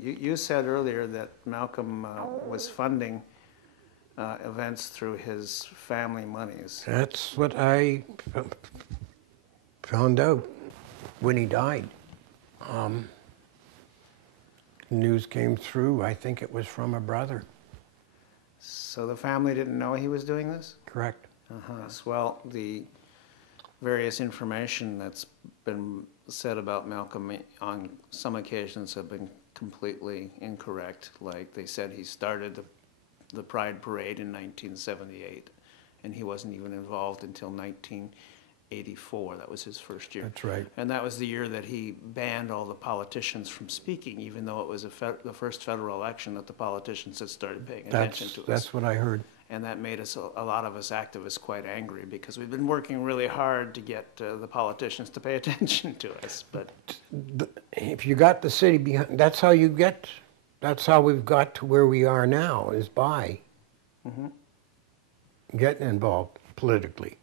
You said earlier that Malcolm was funding events through his family monies. That's what I found out when he died. News came through, I think it was from a brother. So the family didn't know he was doing this? Correct. Well, the various information that's been said about Malcolm on some occasions have been completely incorrect. Like they said he started the Pride Parade in 1978, and he wasn't even involved until 1984. That was his first year. That's right. And that was the year that he banned all the politicians from speaking, even though it was the first federal election that the politicians had started paying attention to us. That's what I heard. And that made us, a lot of us activists, quite angry because we've been working really hard to get the politicians to pay attention to us. But if you got the city behind, that's how we've got to where we are now, is by getting involved politically.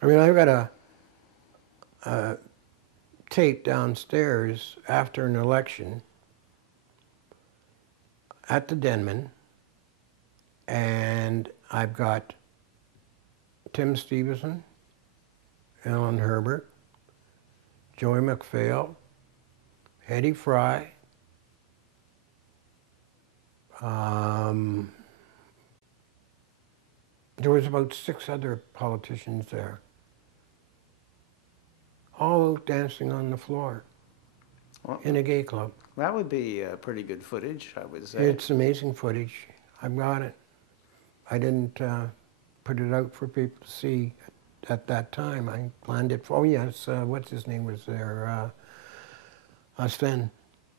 I mean, I've got a tape downstairs after an election at the Denman, and I've got Tim Stevenson, Alan Herbert, Joey McPhail, Hetty Fry, there was about 6 other politicians there, all dancing on the floor in a gay club. that would be pretty good footage, I would say. It's amazing footage. I've got it. I didn't put it out for people to see at that time. I planned it for, oh yes, what's his name was there? Sven.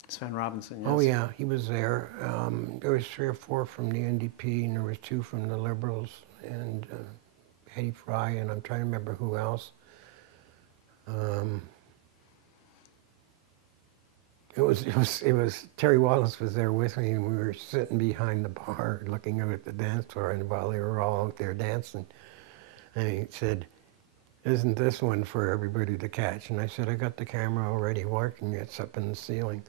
Sven Robinson, yes. Oh yeah, he was there. There was 3 or 4 from the NDP, and there was 2 from the Liberals, and Hetty Fry, and I'm trying to remember who else. It was Terry Wallace was there with me, and we were sitting behind the bar looking out at the dance floor, and while they were all out there dancing, and he said, "Isn't this one for everybody to catch?" And I said, "I got the camera already working, it's up in the ceiling."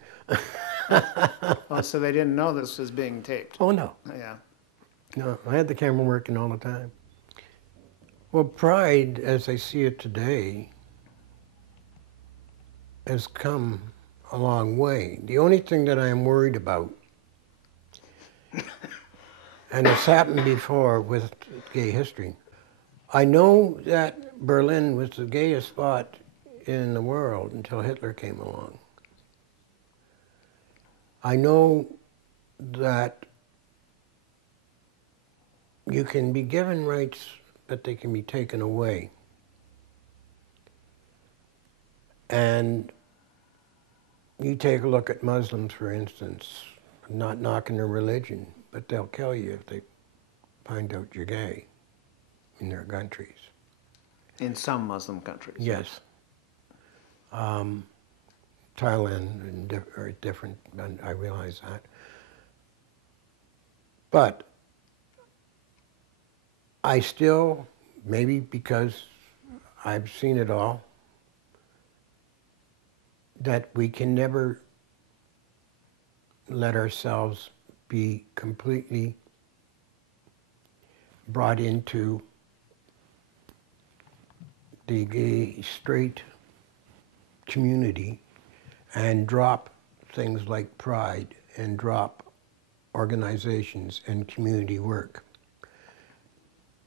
Oh, so they didn't know this was being taped? Oh no. Yeah. No, I had the camera working all the time. Well, Pride, as I see it today, has come a long way. The only thing that I am worried about, and it's happened before with gay history, I know that Berlin was the gayest spot in the world until Hitler came along. I know that you can be given rights, but they can be taken away. And you take a look at Muslims, for instance, not knocking their religion, but they'll kill you if they find out you're gay in their countries. In some Muslim countries? Yes. Thailand are different, and I realize that. But I still, maybe because I've seen it all, that we can never let ourselves be completely brought into the gay, straight community and drop things like Pride and drop organizations and community work.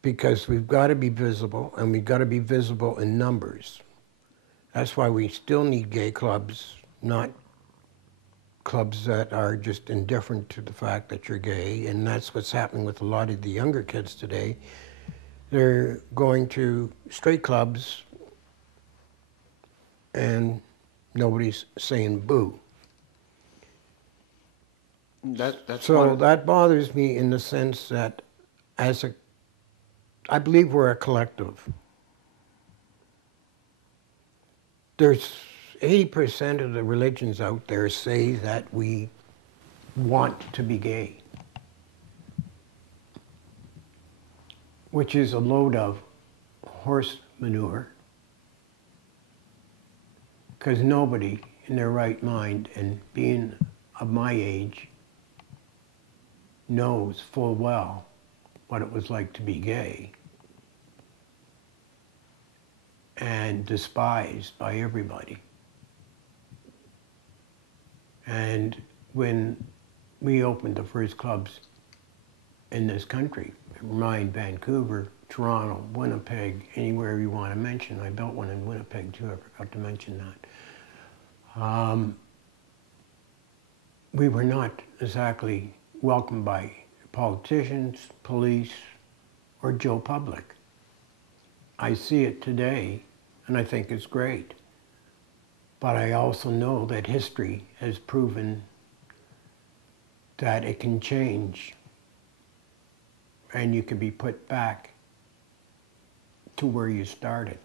Because we've got to be visible, and we've got to be visible in numbers. That's why we still need gay clubs, not clubs that are just indifferent to the fact that you're gay, and that's what's happening with a lot of the younger kids today. They're going to straight clubs and nobody's saying boo. That bothers me in the sense that I believe we're a collective. There's 80% of the religions out there say that we want to be gay, which is a load of horse manure, because nobody in their right mind and being of my age knows full well what it was like to be gay and despised by everybody. And when we opened the first clubs in this country, mind Vancouver, Toronto, Winnepeg, anywhere you want to mention. I built one in Winnipeg too, I forgot to mention that. We were not exactly welcomed by politicians, police, or Joe Public. I see it today, and I think it's great. But I also know that history has proven that it can change, and you can be put back to where you started.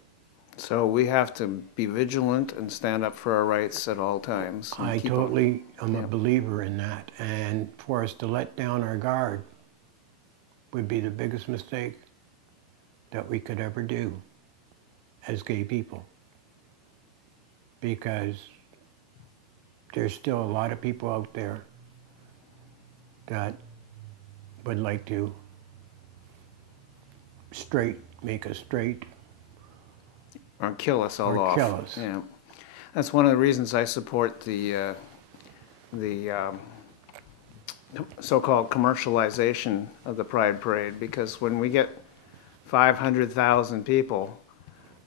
So we have to be vigilant and stand up for our rights at all times. I totally am a believer in that, and for us to let down our guard would be the biggest mistake that we could ever do as gay people, because there's still a lot of people out there that would like to make us straight. Or kill us all off. Kill us. Yeah, that's one of the reasons I support the so-called commercialization of the Pride Parade, because when we get 500,000 people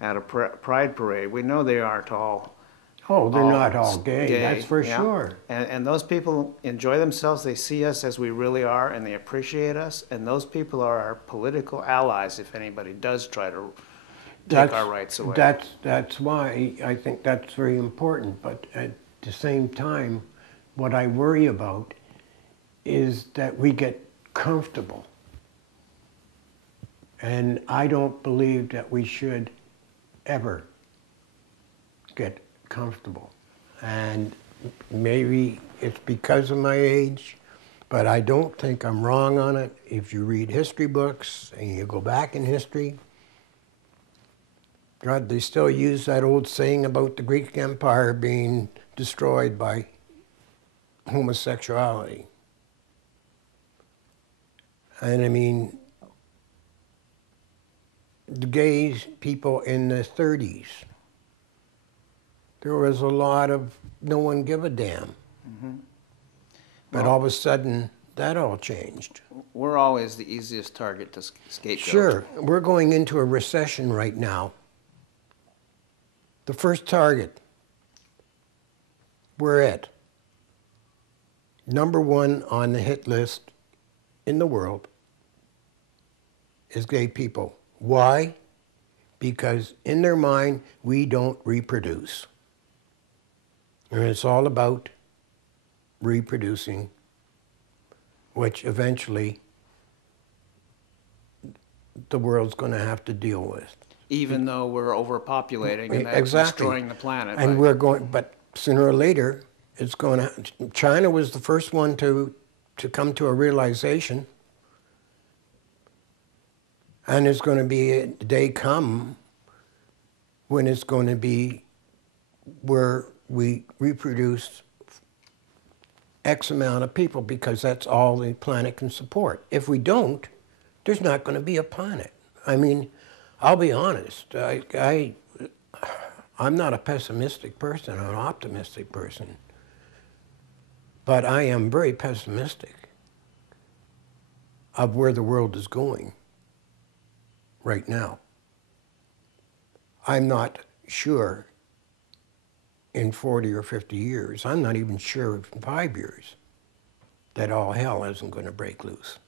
at a Pride Parade, we know they aren't all. Oh, they're not all gay, that's for sure. And those people enjoy themselves, they see us as we really are, and they appreciate us, and those people are our political allies if anybody does try to take our rights away. That's why I think that's very important, but at the same time, what I worry about is that we get comfortable. And I don't believe that we should ever get comfortable. And maybe it's because of my age, but I don't think I'm wrong on it. If you read history books and you go back in history, God, they still use that old saying about the Greek Empire being destroyed by homosexuality. And I mean, the gays people in the 30s, there was a lot of no one give a damn. Mm-hmm. But well, all of a sudden, that all changed. We're always the easiest target to scapegoat. Sure. We're going into a recession right now. The first target we're at, #1 on the hit list in the world, is gay people. Why? Because in their mind, we don't reproduce. And it's all about reproducing, which eventually the world's going to have to deal with. Even though we're overpopulating and that's destroying the planet. And we're going, but sooner or later, it's going to, China was the first one to come to a realization. And there's going to be a day come when it's going to be where we reproduce X amount of people because that's all the planet can support. If we don't, there's not going to be a planet. I mean, I'll be honest, I'm not a pessimistic person, I'm an optimistic person. But I am very pessimistic of where the world is going right now. I'm not sure in 40 or 50 years, I'm not even sure in 5 years, that all hell isn't going to break loose.